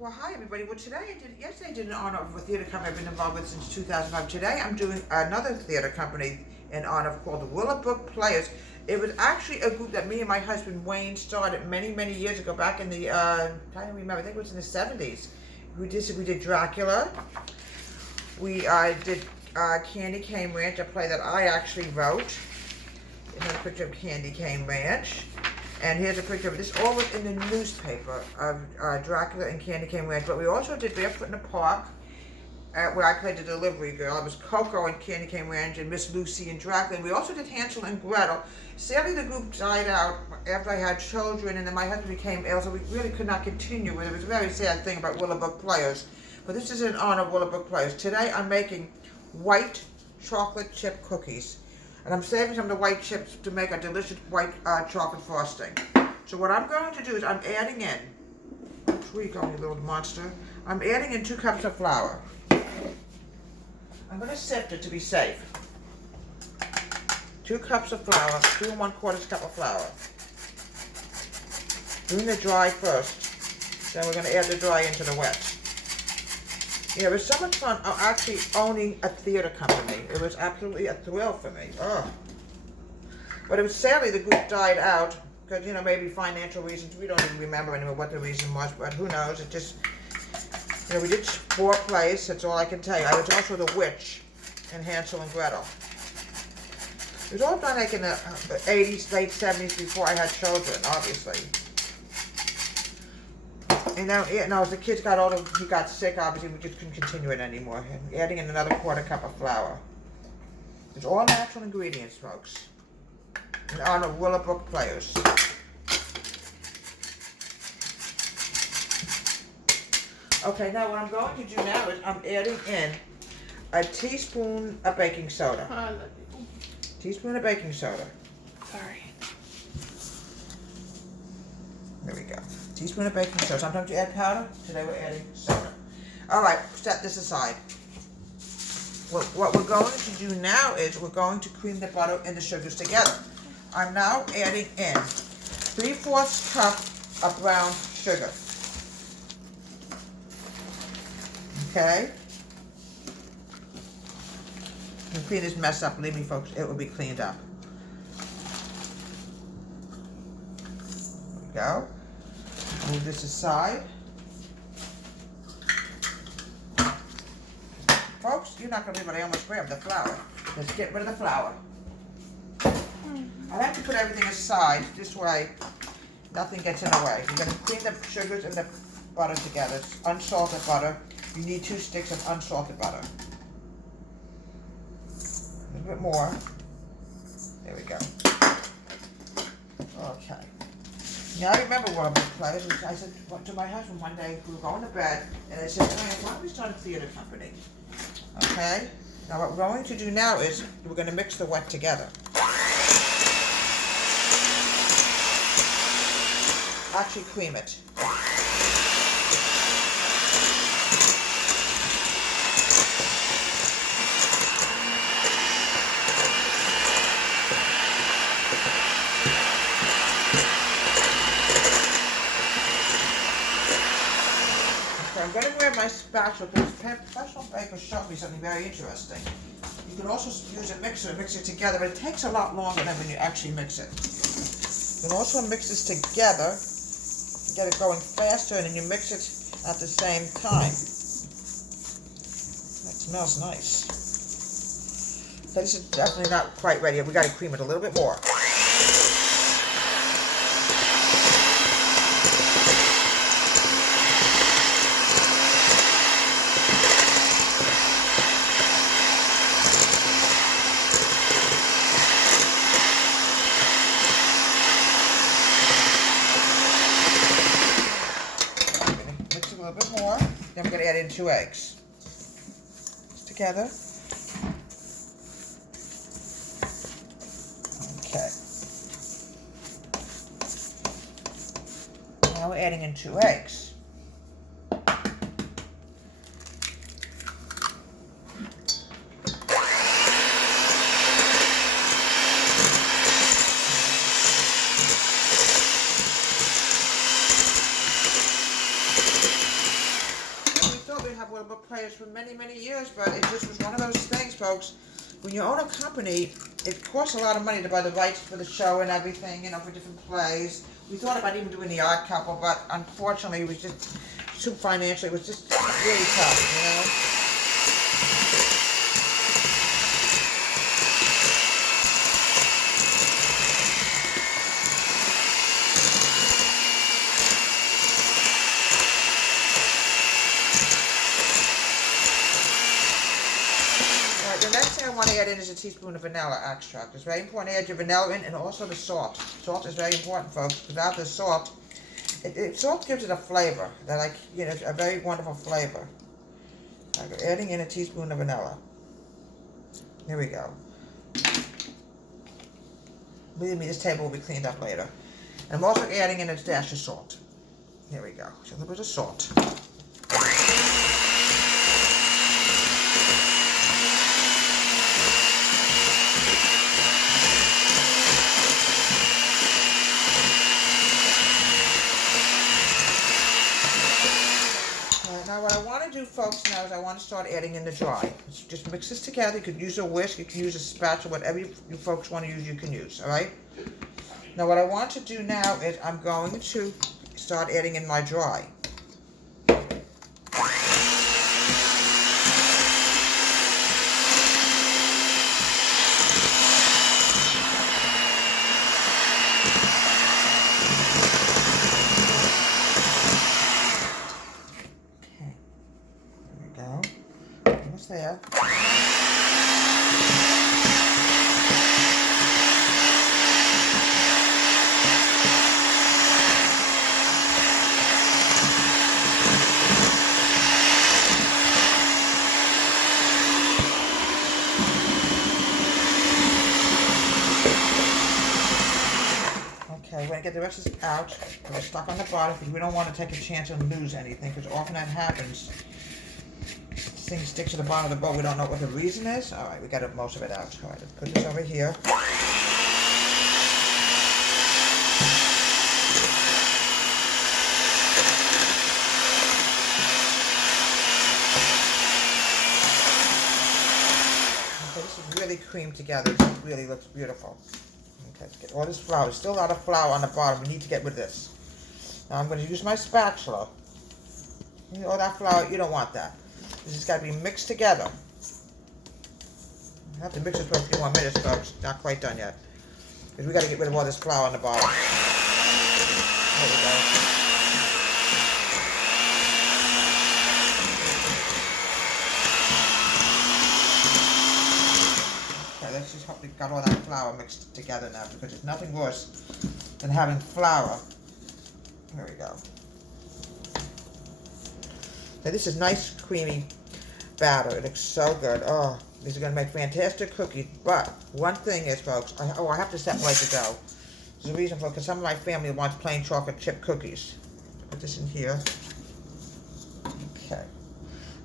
Well, hi everybody. Well, yesterday I did an honor of a theater company I've been involved with since 2005. Today I'm doing another theater company in honor of called the Willow Brook Players. It was actually a group that me and my husband Wayne started many, many years ago, back in the, I don't remember, I think it was in the 70s. We did Dracula. We did Candy Cane Ranch, a play that I actually wrote. Here's a picture of Candy Cane Ranch. And here's a picture of this, all was in the newspaper of Dracula and Candy Cane Ranch. But we also did Barefoot in the Park, where I played the delivery girl. I was Coco in Candy Cane Ranch and Miss Lucy in Dracula. And we also did Hansel and Gretel. Sadly, the group died out after I had children, and then my husband became ill, so we really could not continue with it. It was a very sad thing about Willow Brook Players. But this is in honor of Willow Brook Players. Today I'm making white chocolate chip cookies. And I'm saving some of the white chips to make a delicious white chocolate frosting. So what I'm going to do is I'm adding in, where you going, you little monster? I'm adding in 2 cups of flour. I'm going to sift it to be safe. 2 cups of flour, 2 1/4 cup of flour. Doing the dry first. Then we're going to add the dry into the wet. Yeah, it was so much fun actually owning a theater company. It was absolutely a thrill for me. Oh. But it was sadly the group died out because, you know, maybe financial reasons. We don't even remember anymore what the reason was, but who knows. It just, you know, we did 4 plays. That's all I can tell you. I was also the witch in Hansel and Gretel. It was all done like in the 80s, late 70s before I had children, obviously. And now, as the kids got older, he got sick, obviously, we just couldn't continue it anymore. And adding in another 1/4 cup of flour. It's all natural ingredients, folks. In honor of Willow Brook Players. Okay, now what I'm going to do now is I'm adding in a teaspoon of baking soda. Oh, I love you. Teaspoon of baking soda. Sorry. There we go. Teaspoon of baking soda. Sometimes you add powder. Today we're adding soda. All right, set this aside. What we're going to do now is we're going to cream the butter and the sugars together. I'm now adding in 3/4 cup of brown sugar. Okay. You can clean this mess up. Believe me, folks, it will be cleaned up. There we go. Move this aside. Folks, you're not going to believe what I almost grabbed, the flour. Let's get rid of the flour. I like to put everything aside, this way nothing gets in the way. You're going to clean the sugars and the butter together. It's unsalted butter. You need 2 sticks of unsalted butter. A little bit more. There we go. Okay. Now I remember one of those plays. I said to my husband one day, we were going to bed, and I said, why don't we start a theater company? Okay? Now what we're going to do now is we're going to mix the wet together. Actually cream it. I'm going to grab my spatula because professional bakers showed me something very interesting. You can also use a mixer and mix it together, but it takes a lot longer than when you actually mix it. You can also mix this together, get it going faster, and then you mix it at the same time. That smells nice. So this is definitely not quite ready. We got to cream it a little bit more. Then we're going to add in 2 eggs. Together. Okay. Now we're adding in 2 eggs. have Willow Book Players for many, many years, but it just was one of those things, folks. When you own a company, it costs a lot of money to buy the rights for the show and everything, you know, for different plays. We thought about even doing the Odd Couple, but unfortunately, it was just too financially, it was just really tough, you know. The next thing I want to add in is a teaspoon of vanilla extract. It's very important to add your vanilla in, and also the salt. Salt is very important, folks. Without the salt, salt gives it a flavor that a very wonderful flavor. I'm adding in a teaspoon of vanilla. Here we go. Believe me, this table will be cleaned up later. And I'm also adding in a dash of salt. Here we go. So a little bit of salt. Now what I want to do, folks, now is I want to start adding in the dry. Just mix this together. You could use a whisk, you can use a spatula, whatever you folks want to use, you can use, all right? Now what I want to do now is I'm going to start adding in my dry. There. Okay, we're going to get the rest of this out. We're stuck on the bottom because we don't want to take a chance and lose anything, because often that happens. Thing sticks to the bottom of the bowl. We don't know what the reason is. All right, we got most of it out. All right, let's put this over here. Okay, this is really creamed together. This really looks beautiful. Okay, let's get all this flour. There's still a lot of flour on the bottom. We need to get rid of this. Now I'm going to use my spatula. All that flour, you don't want that. This has got to be mixed together. I have to mix this for a few more minutes, folks. Not quite done yet. Because we got to get rid of all this flour on the bottom. There we go. Okay, let's just hope we got all that flour mixed together now, because there's nothing worse than having flour. There we go. Now this is nice, creamy batter. It looks so good. Oh, these are going to make fantastic cookies. But one thing is, folks, I have to separate the dough. There's a reason for it, because some of my family wants plain chocolate chip cookies. Put this in here. Okay.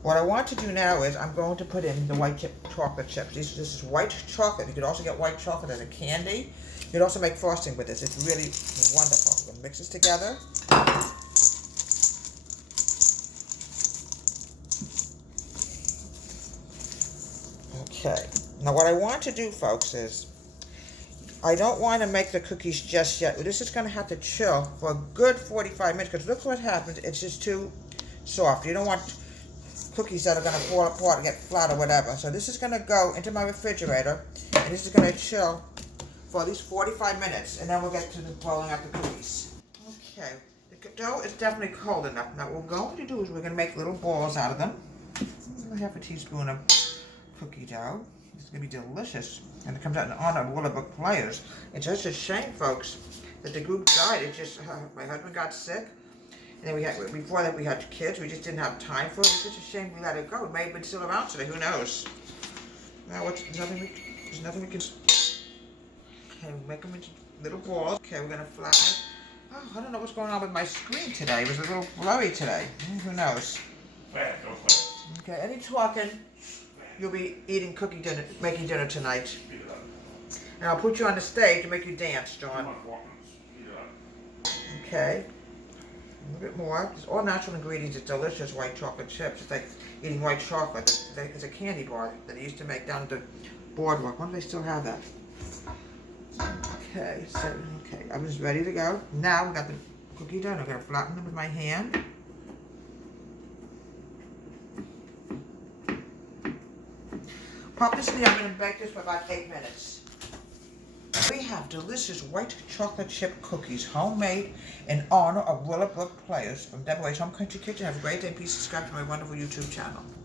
What I want to do now is I'm going to put in the white chocolate chips. This is white chocolate. You could also get white chocolate as a candy. You could also make frosting with this. It's really wonderful. We're going to mix this together. Okay, now what I want to do, folks, is I don't want to make the cookies just yet. This is going to have to chill for a good 45 minutes, because look what happens. It's just too soft. You don't want cookies that are going to fall apart and get flat or whatever. So this is going to go into my refrigerator, and this is going to chill for at least 45 minutes, and then we'll get to the rolling up the cookies. Okay, the dough is definitely cold enough. Now what we're going to do is we're going to make little balls out of them. Half a teaspoon of cookie dough. It's going to be delicious, and it comes out in honor of Willow Book Players. It's just a shame, folks, that the group died. It's just my husband got sick, and then before that we had kids. We just didn't have time for it. It's just a shame we let it go. It may have been still around today. Who knows? Now there's nothing we can. Okay, we make them into little balls. Okay, we're going to fry. Oh, I don't know what's going on with my screen today. It was a little blurry today. Who knows? Okay, any talking? You'll be eating making dinner tonight. And I'll put you on the stage and make you dance, John. Okay. A little bit more. It's all natural ingredients. It's delicious white chocolate chips. It's like eating white chocolate. It's a candy bar that they used to make down at the boardwalk. Why do they still have that? Okay, so, okay, oven's ready to go. Now we got the cookie dough. I'm going to flatten them with my hand. Pop this in the oven and bake this for about 8 minutes. We have delicious white chocolate chip cookies, homemade in honor of Willow Brook Players from Deborah's Home Country Kitchen. Have a great day. Please subscribe to my wonderful YouTube channel.